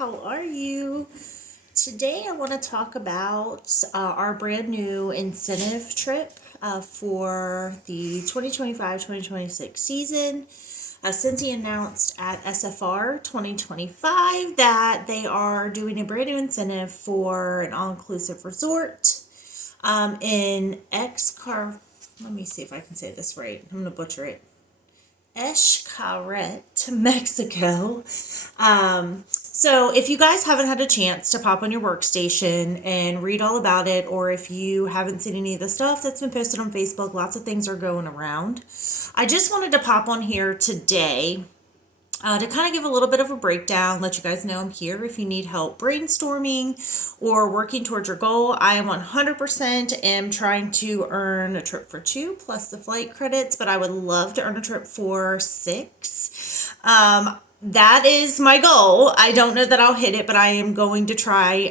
how are you? Today I want to talk about our brand new incentive trip for the 2025-2026 season. Scentsy announced at SFR 2025 that they are doing a brand new incentive for an all-inclusive resort in let me see if I can say this right. I'm going to butcher it. Xcaret, Mexico. So if you guys haven't had a chance to pop on your workstation and read all about it, or if you haven't seen any of the stuff that's been posted on Facebook, lots of things are going around. I just wanted to pop on here today to kind of give a little bit of a breakdown, let you guys know I'm here if you need help brainstorming or working towards your goal. I am 100% am trying to earn a trip for 2 plus the flight credits, but I would love to earn a trip for 6. That is my goal. I don't know that I'll hit it, but I am going to try.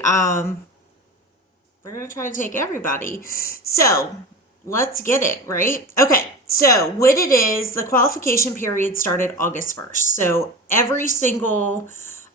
We're going to try to take everybody. So let's get it, right? Okay, so what it is, the qualification period started August 1st. So every single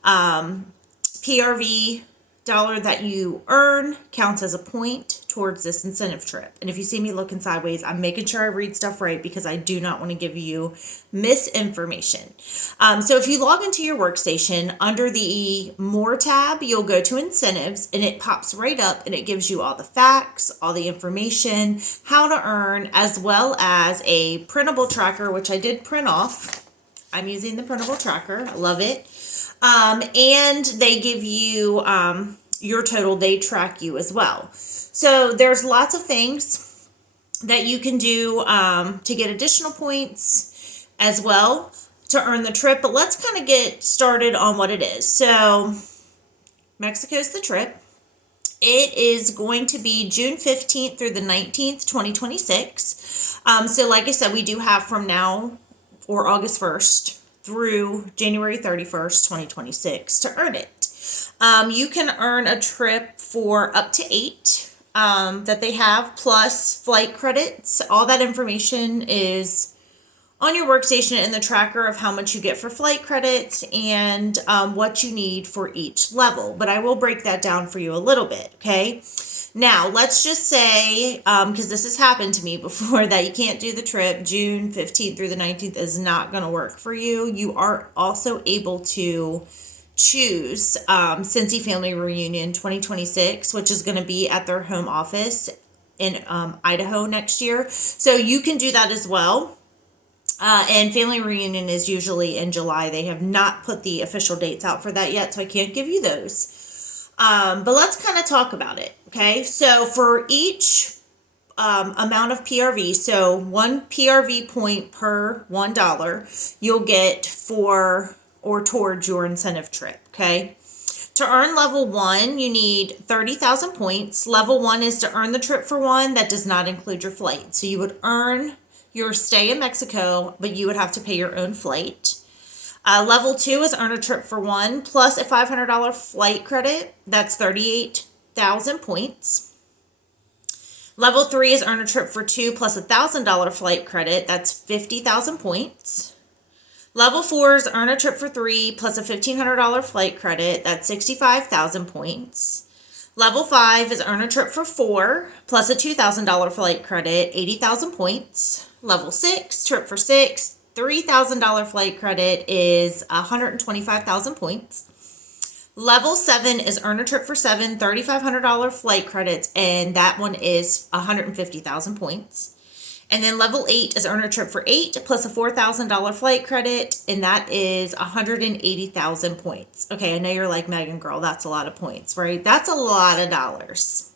PRV dollar that you earn counts as a point towards this incentive trip. And if you see me looking sideways, I'm making sure I read stuff right because I do not want to give you misinformation. So if you log into your workstation, under the More tab, you'll go to Incentives, and it pops right up, and it gives you all the facts, all the information, how to earn, as well as a printable tracker, which I did print off. I'm using the printable tracker. I love it. And they give you your total. They track you as well. So there's lots of things that you can do to get additional points as well to earn the trip. But let's kind of get started on what it is. So Mexico's the trip. It is going to be June 15th through the 19th, 2026. So like I said, we do have from now or August 1st through January 31st, 2026 to earn it. You can earn a trip for up to 8 that they have, plus flight credits. All that information is on your workstation in the tracker of how much you get for flight credits and what you need for each level. But I will break that down for you a little bit, okay? Now, let's just say, because this has happened to me before, that you can't do the trip June 15th through the 19th is not going to work for you. You are also able to choose Scentsy Family Reunion 2026, which is going to be at their home office in Idaho next year. So you can do that as well. And Family Reunion is usually in July. They have not put the official dates out for that yet, so I can't give you those. But let's kind of talk about it, okay? So for each amount of PRV, so 1 PRV point per $1, you'll get for or towards your incentive trip, okay? To earn level 1, you need 30,000 points. Level 1 is to earn the trip for 1. That does not include your flight. So you would earn your stay in Mexico, but you would have to pay your own flight. Level 2 is earn a trip for 1 plus a $500 flight credit. That's 38,000 points. Level 3 is earn a trip for 2 plus a $1,000 flight credit. That's 50,000 points. Level 4 is earn a trip for 3 plus a $1,500 flight credit. That's 65,000 points. Level 5 is earn a trip for 4 plus a $2,000 flight credit, 80,000 points. Level 6, trip for 6, $3,000 flight credit is 125,000 points. Level 7 is earn a trip for 7, $3,500 flight credits, and that one is 150,000 points. And then level 8 is earn a trip for 8 plus a $4,000 flight credit, and that is 180,000 points. Okay, I know you're like, Megan, girl, that's a lot of points, right? That's a lot of dollars.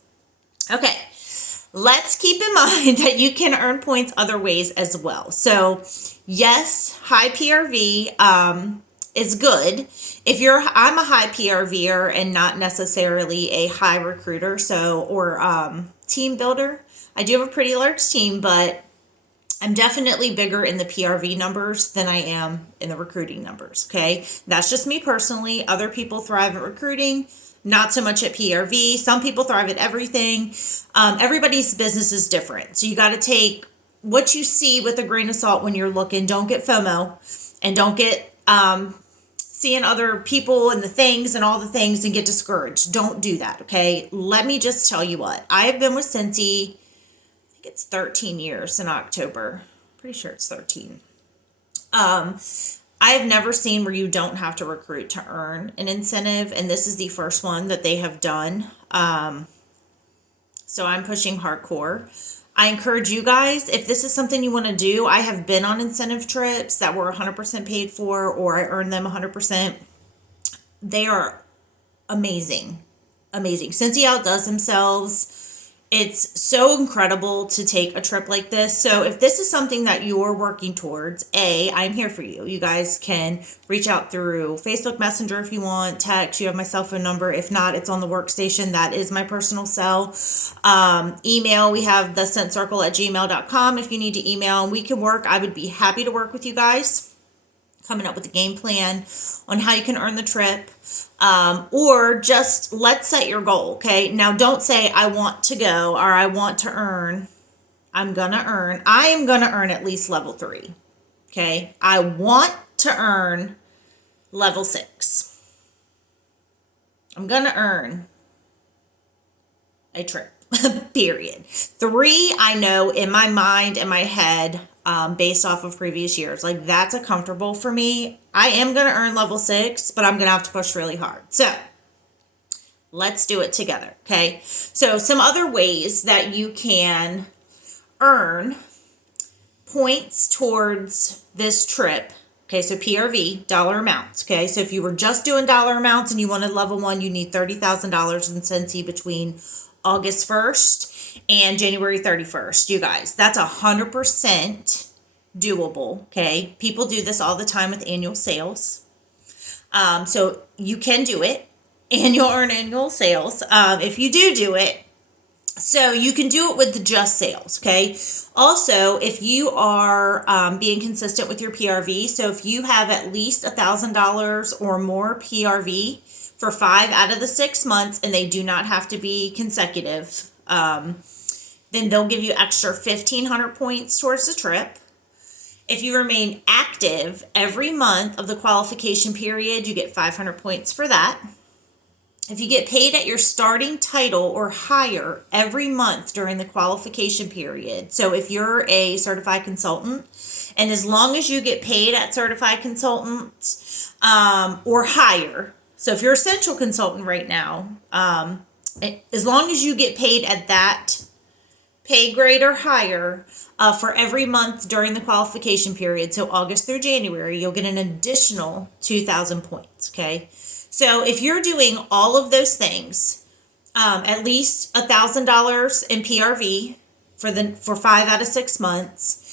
Okay, let's keep in mind that you can earn points other ways as well. So yes, high PRV is good. I'm a high PRVer and not necessarily a high recruiter, or team builder. I do have a pretty large team, but I'm definitely bigger in the PRV numbers than I am in the recruiting numbers, okay? That's just me personally. Other people thrive at recruiting, not so much at PRV. Some people thrive at everything. Everybody's business is different. So you got to take what you see with a grain of salt when you're looking. Don't get FOMO and don't get seeing other people and the things and all the things and get discouraged. Don't do that, okay? Let me just tell you what. I have been with Scentsy, I think it's 13 years in October. Pretty sure it's 13. I have never seen where you don't have to recruit to earn an incentive, and this is the first one that they have done. So I'm pushing hardcore. I encourage you guys, if this is something you want to do, I have been on incentive trips that were 100% paid for, or I earned them 100%. They are amazing. Amazing. Scentsy outdoes themselves. It's so incredible to take a trip like this. So if this is something that you're working towards, I'm here for you. You guys can reach out through Facebook Messenger if you want, text. You have my cell phone number. If not, it's on the workstation. That is my personal cell. Email, we have the scentcircle@gmail.com if you need to email, and we can work. I would be happy to work with you guys, coming up with a game plan on how you can earn the trip. Or just let's set your goal, okay? Now don't say I want to go or I want to earn. I am going to earn at least level 3, okay? I want to earn level 6. I'm going to earn a trip, period. 3, I know in my mind, in my head, based off of previous years, like that's a comfortable for me. I am going to earn level 6, but I'm going to have to push really hard. So let's do it together. Okay. So some other ways that you can earn points towards this trip. Okay. So PRV, dollar amounts. Okay. So if you were just doing dollar amounts and you wanted level 1, you need $30,000 in Scentsy between August 1st and January 31st. You guys, that's 100% doable. Okay. People do this all the time with annual sales. So you can do it and you'll earn annual sales. If you do it, so you can do it with the just sales. Okay. Also, if you are, being consistent with your PRV, so if you have at least $1,000 or more PRV for 5 out of the 6 months, and they do not have to be consecutive, then they'll give you extra 1,500 points towards the trip. If you remain active every month of the qualification period, you get 500 points for that. If you get paid at your starting title or higher every month during the qualification period, so if you're a certified consultant, and as long as you get paid at certified consultant or higher, so if you're essential consultant right now, as long as you get paid at that pay grade or higher for every month during the qualification period, so August through January, you'll get an additional 2,000 points, okay? So if you're doing all of those things, at least $1,000 in PRV for 5 out of 6 months.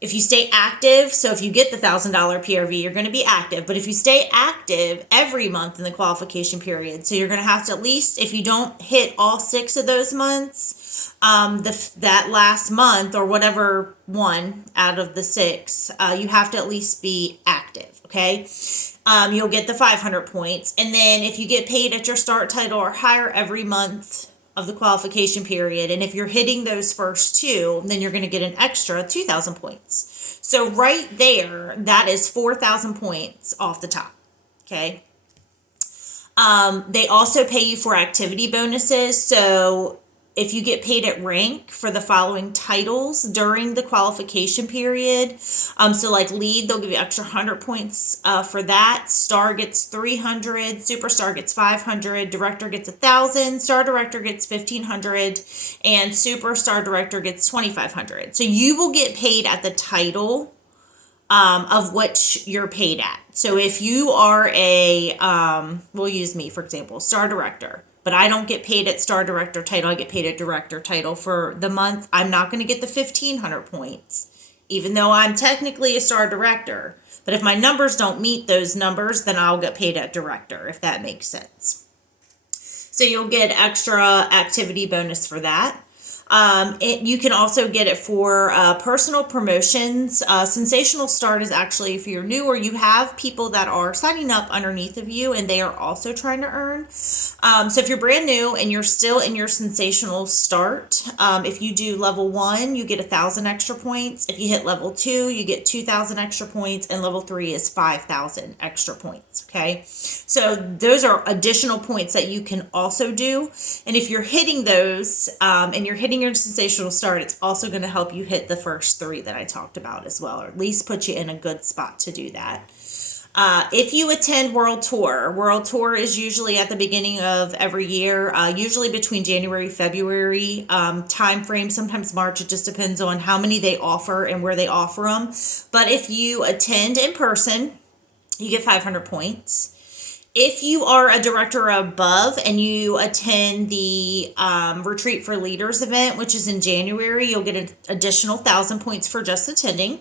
If you stay active, so if you get the $1,000 PRV, you're going to be active. But if you stay active every month in the qualification period, so you're going to have to at least, if you don't hit all 6 of those months, that last month or whatever one out of the 6, you have to at least be active, okay? You'll get the 500 points. And then if you get paid at your start title or higher every month of the qualification period, and if you're hitting those first 2, then you're going to get an extra 2,000 points. So right there, that is 4,000 points off the top, okay? They also pay you for activity bonuses. So if you get paid at rank for the following titles during the qualification period, so like lead, they'll give you extra 100 points for that. Star gets 300, superstar gets 500, director gets 1,000, star director gets 1,500, and superstar director gets 2,500. So you will get paid at the title of which you're paid at. So if you are we'll use me for example, star director, but I don't get paid at star director title, I get paid at director title for the month, I'm not going to get the 1,500 points, even though I'm technically a star director. But if my numbers don't meet those numbers, then I'll get paid at director, if that makes sense. So you'll get extra activity bonus for that. You can also get it for personal promotions. Sensational Start is actually if you're new or you have people that are signing up underneath of you and they are also trying to earn. So if you're brand new and you're still in your Sensational Start, if you do level 1, you get 1,000 extra points. If you hit level 2, you get 2,000 extra points, and level 3 is 5,000 extra points. Okay, so those are additional points that you can also do. And if you're hitting those and you're hitting your Sensational Start, it's also going to help you hit the first 3 that I talked about as well, or at least put you in a good spot to do that. If you attend World Tour is usually at the beginning of every year, usually between January, February time frame, sometimes March. It just depends on how many they offer and where they offer them. But if you attend in person, you get 500 points. If you are a director or above and you attend the Retreat for Leaders event, which is in January, you'll get an additional 1,000 points for just attending.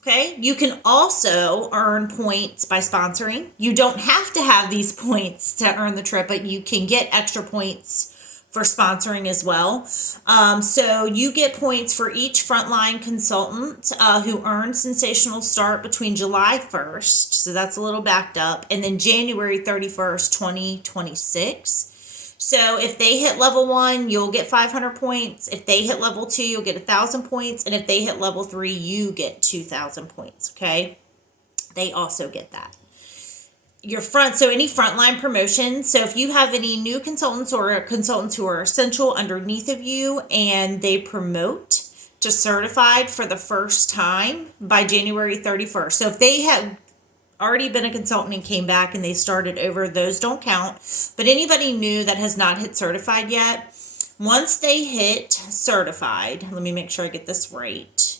Okay, you can also earn points by sponsoring. You don't have to have these points to earn the trip, but you can get extra points for sponsoring as well. So you get points for each frontline consultant who earns Sensational Start between July 1st, so that's a little backed up, and then January 31st, 2026. So if they hit level 1, you'll get 500 points. If they hit level 2, you'll get 1,000 points. And if they hit level 3, you get 2,000 points, okay? They also get that. So any frontline promotions. So if you have any new consultants or consultants who are essential underneath of you and they promote to certified for the first time by January 31st. So if they have already been a consultant and came back and they started over, those don't count. But anybody new that has not hit certified yet, once they hit certified, let me make sure I get this right,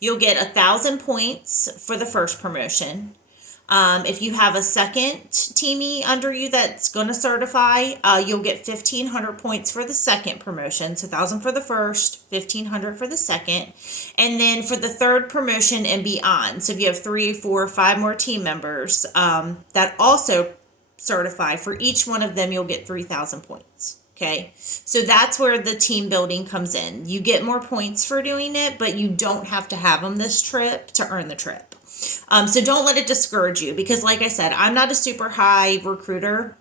you'll get 1,000 points for the first promotion. If you have a second teamie under you that's going to certify, you'll get 1,500 points for the second promotion. So 1,000 for the first, 1,500 for the second. And then for the third promotion and beyond. So if you have 3, 4, 5 more team members that also certify, for each one of them, you'll get 3,000 points. Okay, so that's where the team building comes in. You get more points for doing it, but you don't have to have them this trip to earn the trip. So don't let it discourage you because like I said, I'm not a super high recruiter.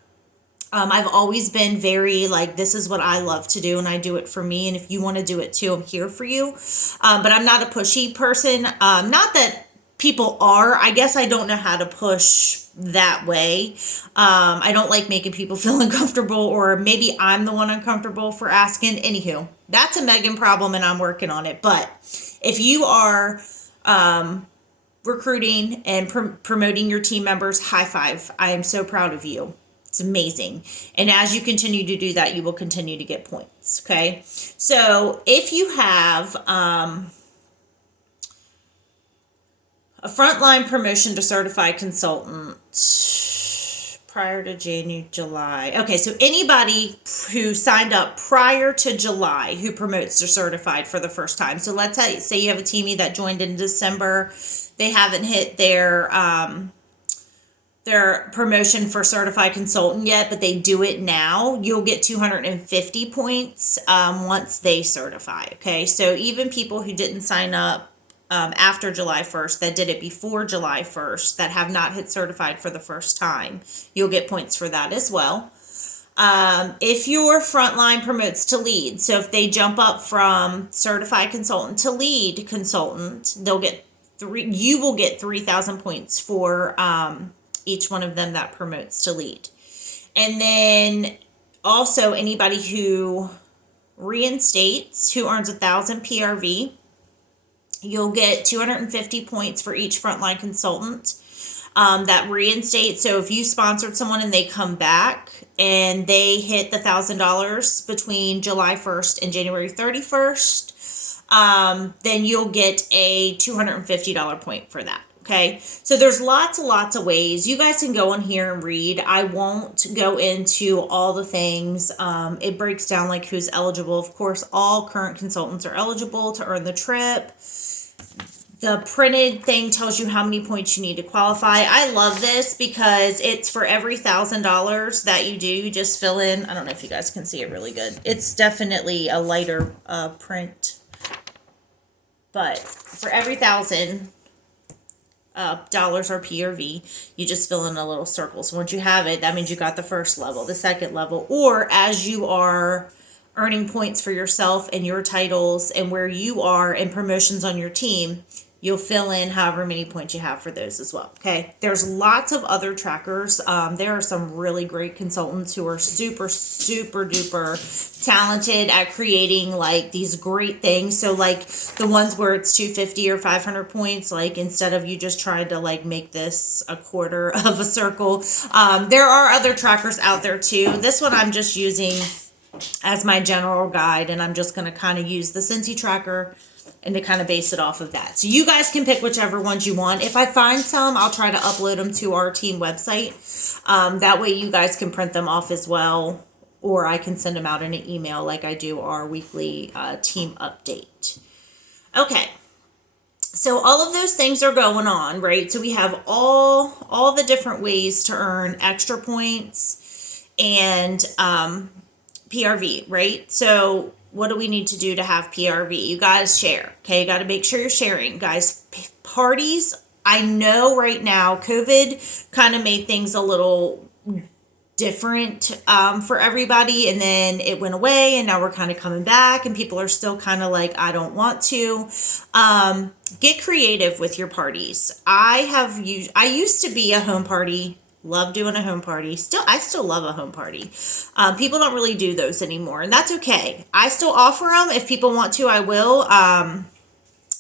I've always been very like, this is what I love to do and I do it for me. And if you want to do it too, I'm here for you. But I'm not a pushy person. Not that people are, I guess I don't know how to push that way. I don't like making people feel uncomfortable, or maybe I'm the one uncomfortable for asking. Anywho, that's a Megan problem and I'm working on it. But if you are, recruiting and promoting your team members, high five. I am so proud of you. It's amazing. And as you continue to do that, you will continue to get points. Okay. So if you have a frontline promotion to certified consultant prior to July. Okay. So anybody who signed up prior to July who promotes to certified for the first time. So let's say you have a teamie that joined in December. They haven't hit their promotion for certified consultant yet, but they do it now. You'll get 250 points once they certify. Okay, so even people who didn't sign up after July 1st, that did it before July 1st, that have not hit certified for the first time, you'll get points for that as well. If your frontline promotes to lead, so if they jump up from certified consultant to lead consultant, you will get 3,000 points for each one of them that promotes to lead. And then also anybody who reinstates, who earns 1,000 PRV, you'll get 250 points for each frontline consultant that reinstates. So if you sponsored someone and they come back and they hit the $1,000 between July 1st and January 31st, then you'll get a $250 point for that. Okay, so there's lots of ways. You guys can go on here and read. I won't go into all the things. It breaks down like who's eligible. Of course, all current consultants are eligible to earn the trip. The printed thing tells you how many points you need to qualify. I love this because it's for every $1,000 that you do, you just fill in. I don't know if you guys can see it really good. It's definitely a lighter print, but for every $1,000 or PRV, you just fill in a little circle. So once you have it, that means you got the first level, the second level, or as you are earning points for yourself and your titles and where you are and promotions on your team, you'll fill in however many points you have for those as well. Okay. There's lots of other trackers. There are some really great consultants who are super, super duper talented at creating like these great things. So like the ones where it's 250 or 500 points, like instead of you just trying to like make this a quarter of a circle, there are other trackers out there too. This one I'm just using as my general guide, and I'm just going to kind of use the Scentsy tracker and to kind of base it off of that. So you guys can pick whichever ones you want. If I find some, I'll try to upload them to our team website. That way you guys can print them off as well, or I can send them out in an email like I do our weekly team update. Okay. So all of those things are going on, right? So we have all the different ways to earn extra points and PRV, right? So what do we need to do to have PRV? You guys share, okay? You got to make sure you're sharing. Guys, parties, I know right now COVID kind of made things a little different for everybody, and then it went away, and now we're kind of coming back, and people are still kind of like, I don't want to. Get creative with your parties. I used to be a home party. Love doing a home party. I still love a home party. People don't really do those anymore, and that's okay. I still offer them. If people want to, I will. I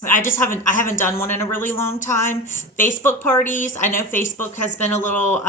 haven't done one in a really long time. Facebook parties. I know Facebook has been a little,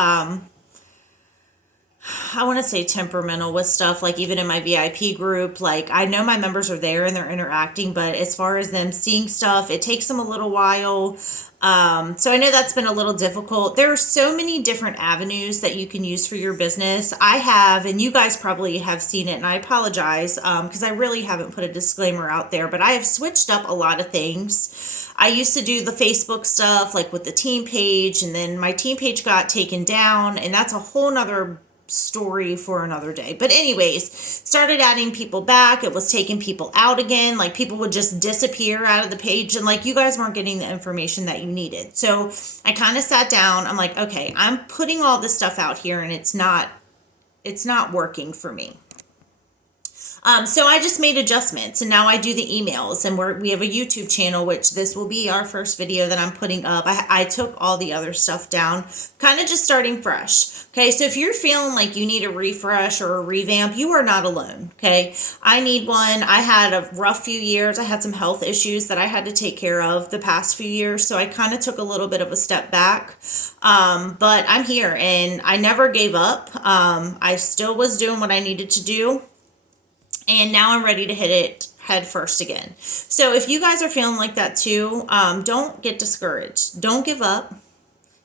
I want to say temperamental with stuff, like even in my VIP group, like I know my members are there and they're interacting, but as far as them seeing stuff, it takes them a little while. So I know that's been a little difficult. There are so many different avenues that you can use for your business. I have, and you guys probably have seen it, and I apologize because I really haven't put a disclaimer out there, but I have switched up a lot of things. I used to do the Facebook stuff, like with the team page, and then my team page got taken down, and that's a whole nother story for another day. But anyways, started adding people back. It was taking people out again. Like people would just disappear out of the page, and like you guys weren't getting the information that you needed. So I kind of sat down. I'm like, okay, I'm putting all this stuff out here and it's not working for me. So I just made adjustments, and now I do the emails, and we have a YouTube channel, which this will be our first video that I'm putting up. I took all the other stuff down, kind of just starting fresh. Okay, so if you're feeling like you need a refresh or a revamp, you are not alone. Okay, I need one. I had a rough few years. I had some health issues that I had to take care of the past few years, so I kind of took a little bit of a step back. But I'm here, and I never gave up. I still was doing what I needed to do. And now I'm ready to hit it head first again. So if you guys are feeling like that too, don't get discouraged. Don't give up.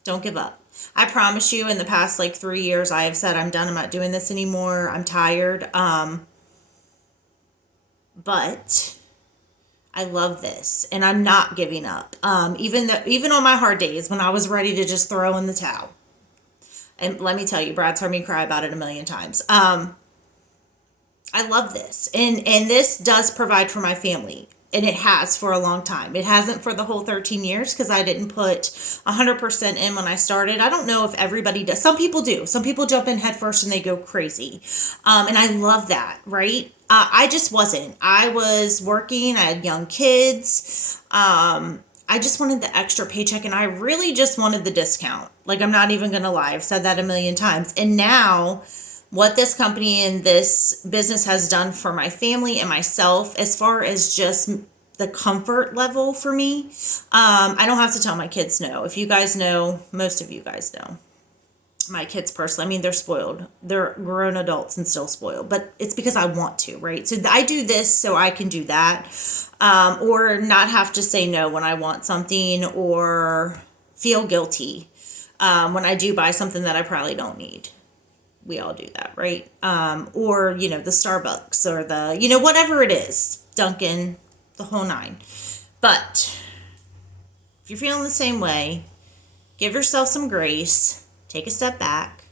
Don't give up. I promise you, in the past like 3 years, I have said, I'm done. I'm not doing this anymore. I'm tired. But I love this, and I'm not giving up. Even on my hard days when I was ready to just throw in the towel. And let me tell you, Brad's heard me cry about it a million times. I love this. And this does provide for my family. And it has for a long time. It hasn't for the whole 13 years because I didn't put 100% in when I started. I don't know if everybody does. Some people do. Some people jump in head first and they go crazy. And I love that, right? I just wasn't. I was working. I had young kids. I just wanted the extra paycheck, and I really just wanted the discount. Like, I'm not even going to lie. I've said that a million times. And now, what this company and this business has done for my family and myself, as far as just the comfort level for me, I don't have to tell my kids no. If you guys know, most of you guys know. My kids personally, I mean, they're spoiled. They're grown adults and still spoiled, but it's because I want to, right? So I do this so I can do that, or not have to say no when I want something, or feel guilty when I do buy something that I probably don't need. We all do that, right? Or, the Starbucks or the, whatever it is, Dunkin', the whole nine. But If you're feeling the same way, give yourself some grace, take a step back,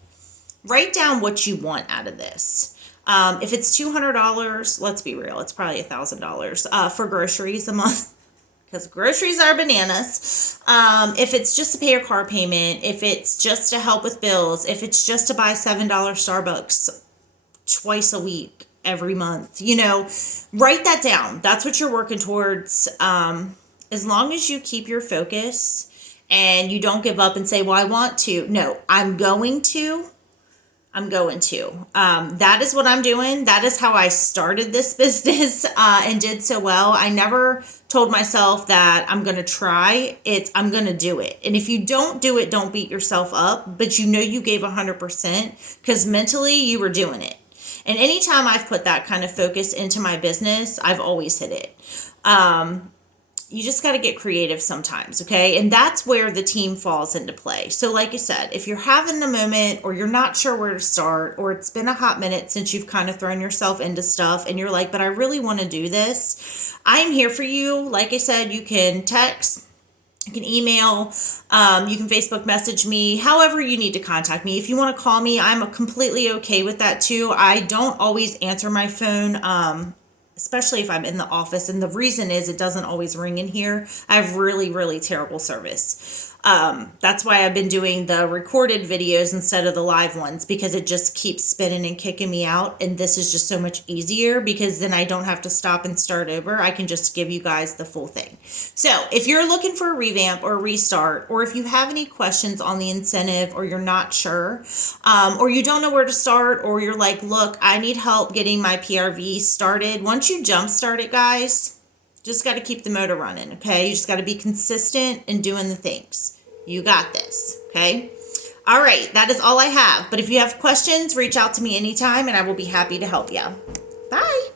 write down what you want out of this. If it's $200, let's be real, it's probably $1,000 for groceries a month because groceries are bananas. If it's just to pay your car payment, if it's just to help with bills, if it's just to buy $7 Starbucks twice a week, every month, write that down. That's what you're working towards. As long as you keep your focus and you don't give up and say, well, I want to. No, I'm going to. That is what I'm doing. That is how I started this business and did so well. I never told myself that I'm going to try it. I'm going to do it. And if you don't do it, don't beat yourself up, but you gave 100% because mentally you were doing it. And anytime I've put that kind of focus into my business, I've always hit it. You just got to get creative sometimes, okay? And that's where the team falls into play. So like I said, if you're having a moment or you're not sure where to start, or it's been a hot minute since you've kind of thrown yourself into stuff and you're like, but I really want to do this, I'm here for you. Like I said, you can text, you can email, you can Facebook message me, however you need to contact me. If you want to call me, I'm completely okay with that too. I don't always answer my phone, especially if I'm in the office. And the reason is it doesn't always ring in here. I have really, really terrible service. That's why I've been doing the recorded videos instead of the live ones, because it just keeps spinning and kicking me out. And this is just so much easier because then I don't have to stop and start over. I can just give you guys the full thing. So if you're looking for a revamp or a restart, or if you have any questions on the incentive, or you're not sure, or you don't know where to start, or you're like, look, I need help getting my PRV started. Once you jumpstart it, guys, just got to keep the motor running, okay? You just got to be consistent in doing the things. You got this, okay? All right, that is all I have. But if you have questions, reach out to me anytime, and I will be happy to help you. Bye.